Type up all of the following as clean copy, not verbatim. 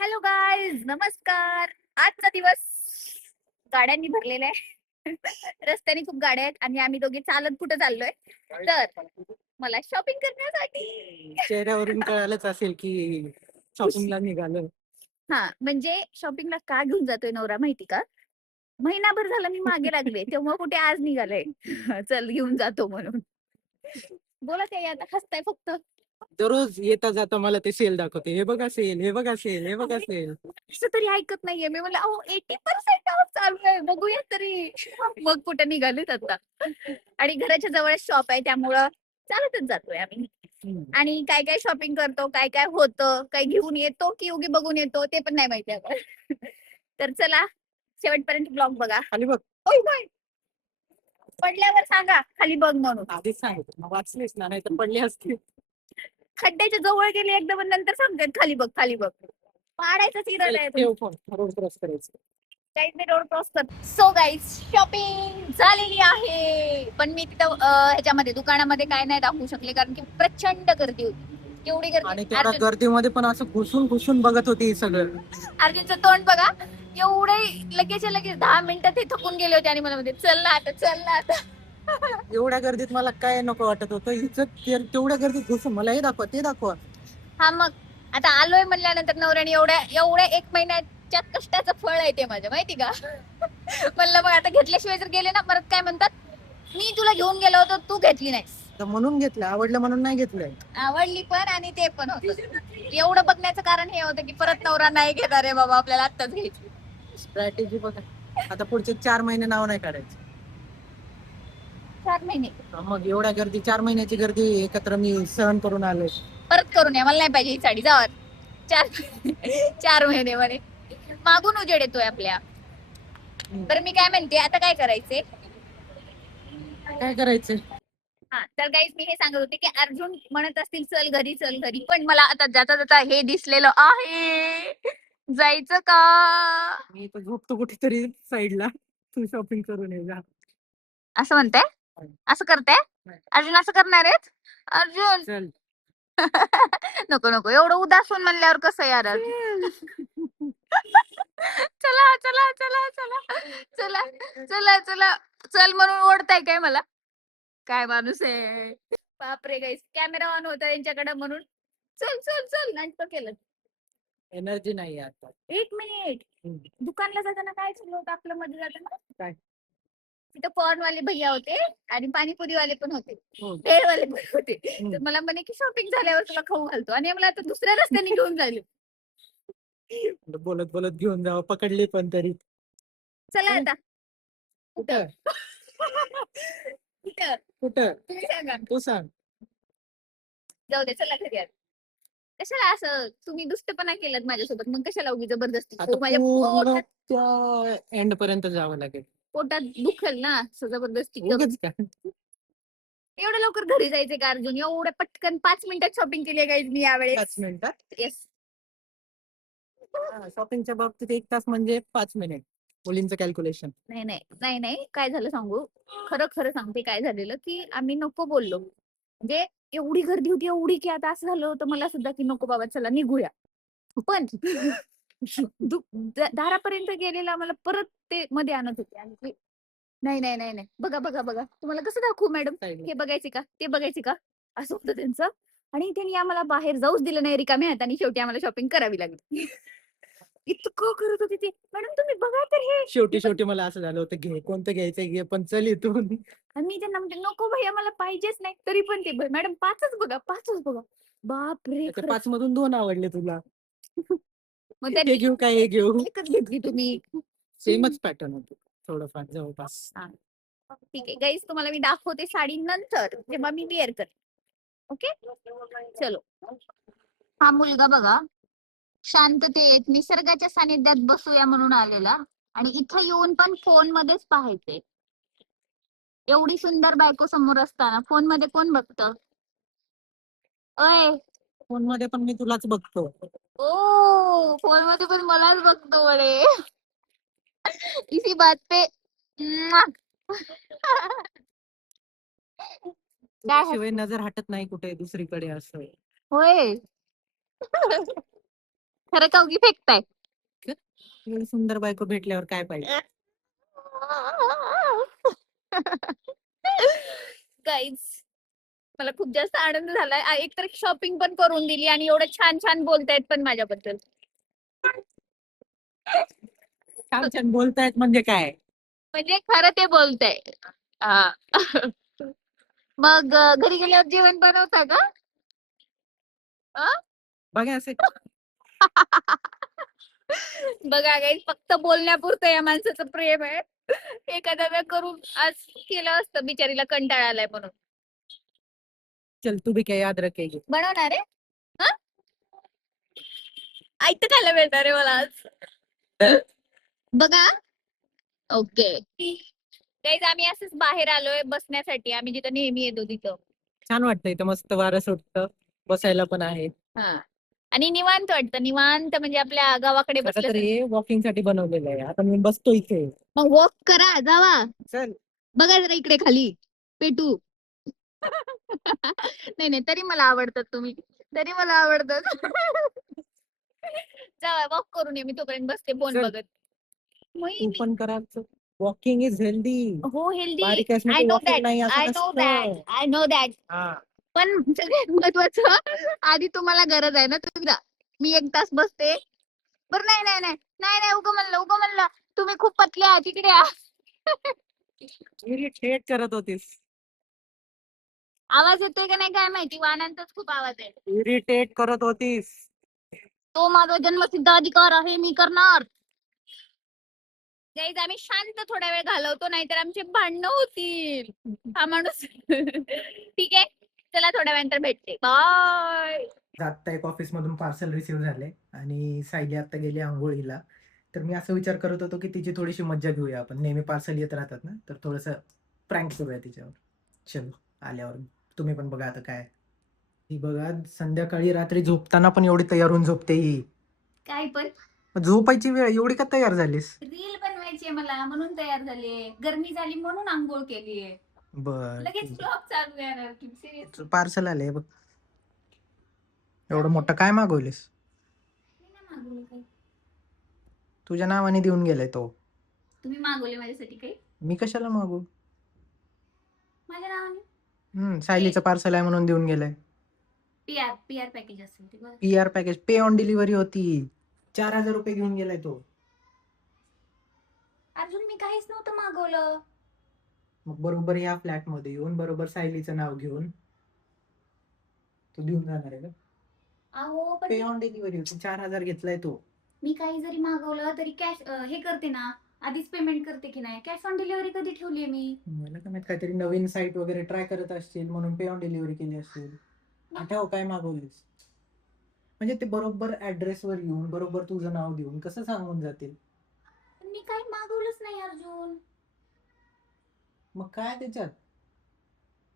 Hello guys, नमस्कार. आजचा दिवस गाड्यांनी भरलेला आहे. रस्त्याने खूप गाड्या आहेत आणि आम्ही दोघे चालत कुठे चाललोय तर मला शॉपिंग करण्यासाठी. चेहऱ्यावरून कळालंच असेल की शॉपिंगला निघालं. हा, म्हणजे शॉपिंगला का घेऊन जातोय नवरा माहिती का? महिनाभर झाला मी मागे लागले, तेव्हा कुठे आज निघालंय. चल घेऊन जातो म्हणून. बोला ते आता हसताय फक्त. दररोज येता जाता मला ते सेल दाखवते, हे बघा सेल, हे बघा सेल, हे बघा सेल. असं तरी ऐकत नाहीये. मी म्हणलं अहो 80% ऑफ चालू आहे, बघूया तरी. मग कुठे निघालेत आता. आणि घराच्या जवळ शॉप आहे त्यामुळं चालतच जातोय आम्ही. आणि काय काय शॉपिंग करतो, काय काय होतं, काय घेऊन येतो की उगी बघून येतो ते पण नाही माहिती आम्हाला. तर चला शेवटपर्यंत ब्लॉग बघा. खाली बघ. ओय होय, पडल्यावर सांगा खाली बघ म्हणून. आधीच सांगितलं, मग वाचलीस ना, नाही तर पडली असती. खड्ड्याच्या जवळ गेले एकदम आणि नंतर सांगतात खाली बघ खाली बघ. पाडायचं चल, इरादा आहे ठेव फोन, रोड क्रॉस करायचं. गाईज मी रोड क्रॉस करतो. सो गाईज शॉपिंग झालेली आहे, पण मी तिथं ह्याच्यामध्ये दुकानामध्ये काय नाही दाखवू शकले कारण की प्रचंड गर्दी होती. एवढी आणि गर्दी. तेवढ्या गर्दीमध्ये पण असं घुसून घुसून बघत होती हे सगळं. अर्जुनचं तोंड बघा, एवढे लगेच 10 मिनिटं ते थकून गेले होते आणि मला म्हणते चल ना आता चल ना आता. एवढ्या गर्दीत मला काय नको वाटत होतं, हिचं तेवढ्या गर्दीत घुसून मला हे दाखवा ते दाखवा. हा, मग आता आलोय म्हणल्यानंतर नवऱ्याने एवढ्या एवढ्या 1 महिन्याच्या कष्टाचं फळ आहे ते माझं माहिती का. म्हणलं मग आता घेतल्याशिवाय जर गेले ना परत काय म्हणतात, मी तुला घेऊन गेलो होतो तू घेतली नाहीस. तर म्हणून घेतलं, आवडलं म्हणून नाही घेतलंय. आवडली पण आणि ते पण होतं. एवढं बघण्याचं कारण हे होतं की परत नवरा नाही घेणार रे बाबा आपल्याला आत्ताच घ्यायची. स्ट्रॅटेजी बघा. आता पुढचे 4 महिने नाव नाही काढायचं. 4 महिने मग एवढ्या गर्दी, 4 महिन्याची गर्दी एकत्र मी सहन करून आलोय. परत करून या, मला नाही पाहिजे ही साडी जावर. 4 महिने म्हणे मागून उजेड येतोय आपल्या. बरं मी काय म्हणते, आता काय करायचंय? काय करायचं? हा, तर गाईज मी हे सांगत होते की अर्जुन म्हणत असतील चल घरी, पण मला आता जाता जाता हे दिसलेलं आहे, जायचं का? मी तर झोपतो कुठेतरी साईडला, तू शॉपिंग करून ये जा. असं म्हणताय? असं करताय? अर्जुन असं करणार आहेत? अर्जुन चल. नको नको, एवढं उदास होऊन म्हणल्यावर कसं यार. चला चला चला चला चला चला चला चल म्हणून ओढताय काय मला? काय माणूस आहे. बापरे गाईस, कॅमेरा ऑन होता यांच्याकडे म्हणून चल चल चल नाटक केलं. एनर्जी नाही आता. 1 मिनिट, दुकानला जाताना काय चाललं होतं आपलं मध्ये जाताना? काय? तिथं कॉर्नवाले भैया होते आणि पाणीपुरीवाले पण होते, हो. भेळवाले पण होते. तर मला म्हणे की शॉपिंग झाल्यावर तुला खाऊ घालतो आणि मला आता दुसऱ्या रस्त्याने घेऊन जायले. बोलत बोलत घेऊन जावं, पकडली पण तरी. चला आता कुठं कुठं कुठं तुम्ही सांगा. तू सांग. जाऊ दे चला घरी आता. कशाला असं तुम्ही दुष्टपणा केलात माझ्यासोबत, मग कशाला उगी जबरदस्ती. आता माझ्या पूर्ण त्या एंड पर्यंत जावं लागेल. पोटात दुखेल ना असं जबरदस्ती करून. उगाच काय? एवढं लवकर घरी जायचे का अर्जुन? एवढं पटकन 5 मिनिटात शॉपिंग केली गाईज मी यावेळेस. 5 मिनिटात येस. शॉपिंगच्या बाबतीत 1 तास म्हणजे 5 मिनिट. मुलींचं कॅल्क्युलेशन. नाही नाही नाही नाही, काय झालं सांगू, खरं खरं सांगते काय झालेलं की आम्ही नको बोललो. म्हणजे एवढी गर्दी होती एवढी की आता असं झालं होतं मला सुद्धा की नको बाबा चला निघूया. पण दारापर्यंत गेलेला आम्हाला परत ते मध्ये आणत होते आणि नाही नाही नाही नाही, बघा बघा बघा, तुम्हाला कसं दाखवू मॅडम, हे बघायचे का ते बघायचे का, असं होतं त्यांचं. आणि त्यांनी आम्हाला बाहेर जाऊच दिलं नाही रिकाम्या हाताने, शेवटी आम्हाला शॉपिंग करावी लागली. इतकं करत होते ते, मॅडम तुम्ही बघा तर हे. शेवटी मला असं झालं होतं, घे कोणतं घ्यायचं घे, पण चल इथून. आणि मी त्यांना म्हणते नको भैया मला पाहिजेच नाही, तरी पण ते मॅडम 5च बघा 5च बघा. बापरे, 5 मधून 2 आवडले तुला. मग हे त्यांनी घेऊ काय हे घेऊ? एकच घेतली तुम्ही. सेमच पॅटर्न होतो थोडंफार जवळपास. ठीक आहे गाईस, तुम्हाला मी दाखवते साडी नंतर जेव्हा मी वेअर करते. ओके चलो. हा मुलगा बघा, शांततेत निसर्गाच्या सानिध्यात बसूया म्हणून आलेला आणि इथं येऊन पण फोन मध्येच पाहायचे. एवढी सुंदर बायको समोर असताना फोन मध्ये कोण बघतं? अय, फोन मध्ये पण मी तुलाच बघतो. ओ फोन मध्ये पण मलाच बघतो बडे. इसी बात पे काय शिवाय नजर हटत नाही कुठे दुसरीकडे असं. होय. खरं का उगी फेकताय? एवढी सुंदर बायको भेटल्यावर काय पाहिजे. गाईज मला खूप जास्त आनंद झालाय. एक तर शॉपिंग पण करून दिली आणि एवढं छान छान बोलतायत पण माझ्याबद्दल. छान छान बोलतायत म्हणजे काय. म्हणजे खरं ते बोलताय. हा. मग घरी गेल्यावर जेवण बनवता का? बघा असे बघा काही फक्त बोलण्यापुरतं या माणसाचं प्रेम आहे. एखाद्या करून आज केलं असतं, बिचारीला कंटाळा आलाय म्हणून. चल तू भी क्या याद रखेगी. बनवणार आहे ऐकतं खायला मिळणार आहे मला आज. बघा. ओके गाईज आम्ही असंच बाहेर आलोय बसण्यासाठी. आम्ही जिथं नेहमी येतो तिथं. छान वाटतं इथं, मस्त वारं सुटतं, बसायला पण आहे. हा आणि निवांत वाटतं. निवांत म्हणजे आपल्या गावाकडे खरं बसलं. तर हे वॉकिंग साठी बनवलेलं आहे. आता मी बसतो इथे. मग वॉक करा जावा. चल बघा जरा इकडे खाली पेटू. नाही नाही तरी मला आवडतात तुम्ही. तरी मला आवडतात. जावा वॉक करून ये. मी तोपर्यंत बसते फोन चल. बघत. तू पण करा. Walking is healthy. हो हेल्दी. बारीक आय असण्याची नो वॉकिंग दॅट. नाही असं आय नो दॅट. नसतं. I know that. हा. पण सगळ्यात महत्वाचं आधी तुम्हाला गरज आहे ना तुम्ही जा. मी 1 तास बसते. बरं नाही नाही नाही नाही नाही उगं म्हणलं तुम्ही खूप पतले आहात तिकडे या. इरिटेट करत होतीस. आवाज येतोय का नाही काय माहिती. वाहनांचाच खूप आवाज आहे. इरिटेट करत होतीस. तो माझा जन्मसिद्ध अधिकार आहे मी करणार. गाईज आम्ही शांत थोडा वेळ घालवतो नाहीतर आमचे भांडणं होतील. हा माणूस ठीक आहे चला थोड्या वेळानंतर भेटते. बाय. आता एक ऑफिस मधून पार्सल रिसीव्ह झाले आणि सायली आता गेली आंघोळीला. तर मी असं विचार करत होतो की तिची थोडीशी मज्जा घेऊया आपण. नेहमी पार्सल येत राहतात ना, तर थोडंसं प्रँक करूया तिच्यावर. चलो आल्यावर तुम्ही पण बघा आता काय. ही बघा संध्याकाळी रात्री झोपताना पण एवढी तयार होऊन झोपते ही. काय पण झोपायची वेळ एवढी का तयार झालीस. रील बनवायची मला म्हणून तयार झाले. गरमी झाली म्हणून आंघोळ केलीये. बर लगेच ब्लॉग चालू येणार की सिरियसली. पार्सल आलंय बघ. एवढं मोठं काय मागवलीस. मी नाही मागवलं काही. तुझ्या नावाने देऊन गेलाय तो. तुम्ही मागवले माझ्यासाठी काही मी कशाला मागू. माझ्या नावाने. सायलीचं पार्सल आहे म्हणून देऊन गेलाय. पीआर पॅकेज असेल ते बघ. PR package pay on delivery होती. 4,000 रुपये घेऊन गेलाय तो. अजून मी काहीच नव्हतं मागवलं. मग बरोबर या फ्लॅट मध्ये येऊन बरोबर सायलीचं नाव घेऊन तू देऊन जाणार आहे का. अहो पण पे ऑन डिलिव्हरी होती. 4,000 घेतलाय तो. मी काही जरी मागवलं तरी कॅश हे करते ना. आधीच पेमेंट करते की नाही. कॅश ऑन डिलिव्हरी कधी ठेवलीये मी. मला काय माहित काहीतरी नवीन साईट वगैरे ट्राय करत असतील म्हणून पे ऑन डिलिव्हरी केली असेल. आठव काय मागवलीस. म्हणजे ते बरोबर ऍड्रेस वर येऊन बरोबर तुझं नाव देऊन कसं सांगून जातील. मी काही मागवलंच नाही अर्जुन. मग काय त्याच्यात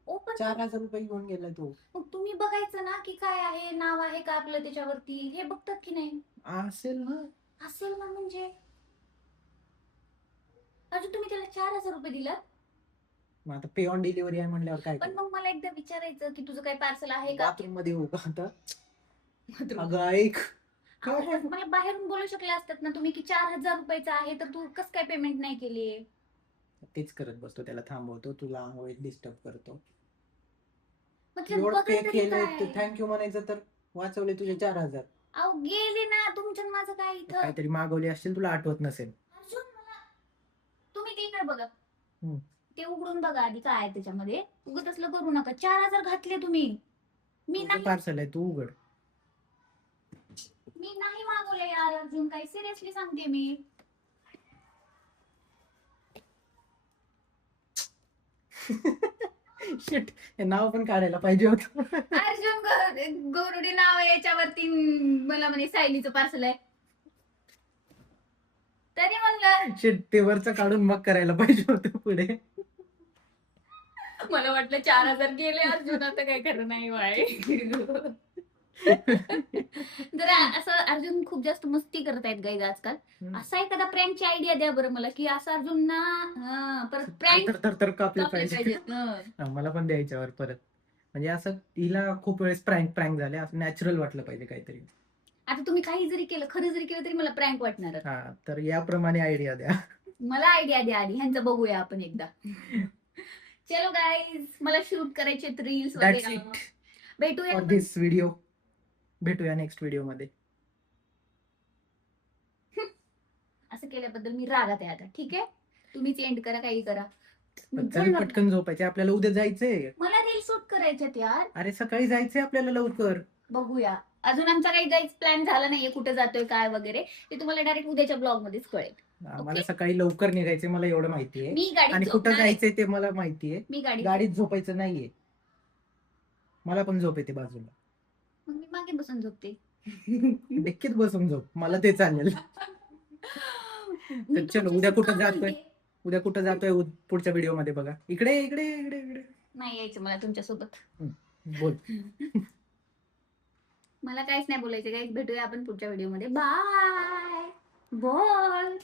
ओपन 4,000 रुपये घेऊन गेलाय तो. मग तुम्ही बघायचं ना की काय आहे नाव आहे का आपलं त्याच्यावरती. हे बघतात की नाही. असेल ना. असेल ना म्हणजे अजून तुम्ही त्याला 4,000 रुपये दिलात. मग आता पे ऑन डिलिव्हरी आहे म्हणल्यावर काय पण मग मला एकदा विचारायचं की तुझं काही पार्सल आहे का. बाथरूम मध्ये येऊ का आता. अगं ऐक काय मला बाहेरून बोलू शकले असतात ना तुम्ही की 4,000 रुपयाचं आहे तर तू कस काय पेमेंट नाही केली. तेच करत बसतो. त्याला थांबवतो. तुला आंघोळीत डिस्टर्ब करतो. मतलब एवढं बघा पे तरी केलंय काय. तर थँक्यू म्हणायचं तर वाचवले तुझे 4,000. अहो गेले ना तुमच्या माझं काय इथं. काहीतरी मागवले असतील तुला आठवत नसेल. अर्जुन मला तुम्ही ते इकडे बघा. हम्म. ते उघडून बघा आधी काय आहे त्याच्यामध्ये. उगत असलं करू नका. 4,000 घातले तुम्ही. मी नाही पार्सल आहे तू उघड. मी नाही मागवले यार अर्जुन काही. सिरियसली सांगते मी. शिट हे नाव पण काढायला पाहिजे होतं. अर्जुन गोरुडे नाव आहे याच्यावरती. मला म्हणे सायलीचं पार्सल आहे. तरी म्हणलं शिट ते वरचं काढून मग करायला पाहिजे होतं पुढे. मला वाटलं 4,000 गेले अर्जुन. आता काय खरं नाही बाय. जरा असं अर्जुन खूप जास्त मस्ती करत आहेत गाईज आजकाल. असा एखादा प्रँकची आयडिया द्या बरं मला की असं अर्जुन ना परत प्रँक तर कापले पाहिजे. पाहिजे. मला पण द्यायच्यावर परत. म्हणजे असं तिला खूप वेळेस प्रँक झाले. असं नॅचरल वाटलं पाहिजे काहीतरी. आता तुम्ही काही जरी केलं, खरं जरी केलं तरी मला प्रँक वाटणार. हा, तर याप्रमाणे आयडिया द्या. मला आयडिया द्या आधी, ह्यांचं बघूया आपण एकदा. चलो गाईज, मला शूट करायचे रील्स दॅट्स वगैरे. इट भेटूया फॉर आपण. दिस व्हिडिओ. भेटूया नेक्स्ट व्हिडिओ मध्ये. असं केल्याबद्दल मी रागात आहे आता. ठीक आहे, तुम्हीच एंड करा, काही करा. चल पटकन झोपायचे, आपल्याला उद्या जायचंय. मला रील शूट करायच्यात यार. अरे सकाळी जायचंय आपल्याला लवकर. बघूया, अजून आमचा काही गाईज प्लॅन झाला नाहीये कुठे जातोय काय वगैरे. ते तुम्हाला डायरेक्ट उद्याच्या ब्लॉग मध्येच कळेल. मला सकाळी लवकर निघायचंय, मला एवढं माहितीये. मी आणि गाडीत कुठं झोपणार आहे. जायचंय ते मला माहितीये. मी गाडीत झोपायचं नाहीये. मला पण झोप येते बाजूला. मग मी मागे बसून झोपते. डिक्कीत बसून झोप, मला ते चालेल. तर चलो, उद्या कुठं जातोय? उद्या कुठं जातोय पुढच्या व्हिडिओ मध्ये बघा. इकडे इकडे इकडे इकडे. नाही यायचं मला तुमच्यासोबत. बोल. मला काहीच नाही बोलायचं गाईज. भेटूया आपण पुढच्या व्हिडिओ मध्ये. बाय. बोल.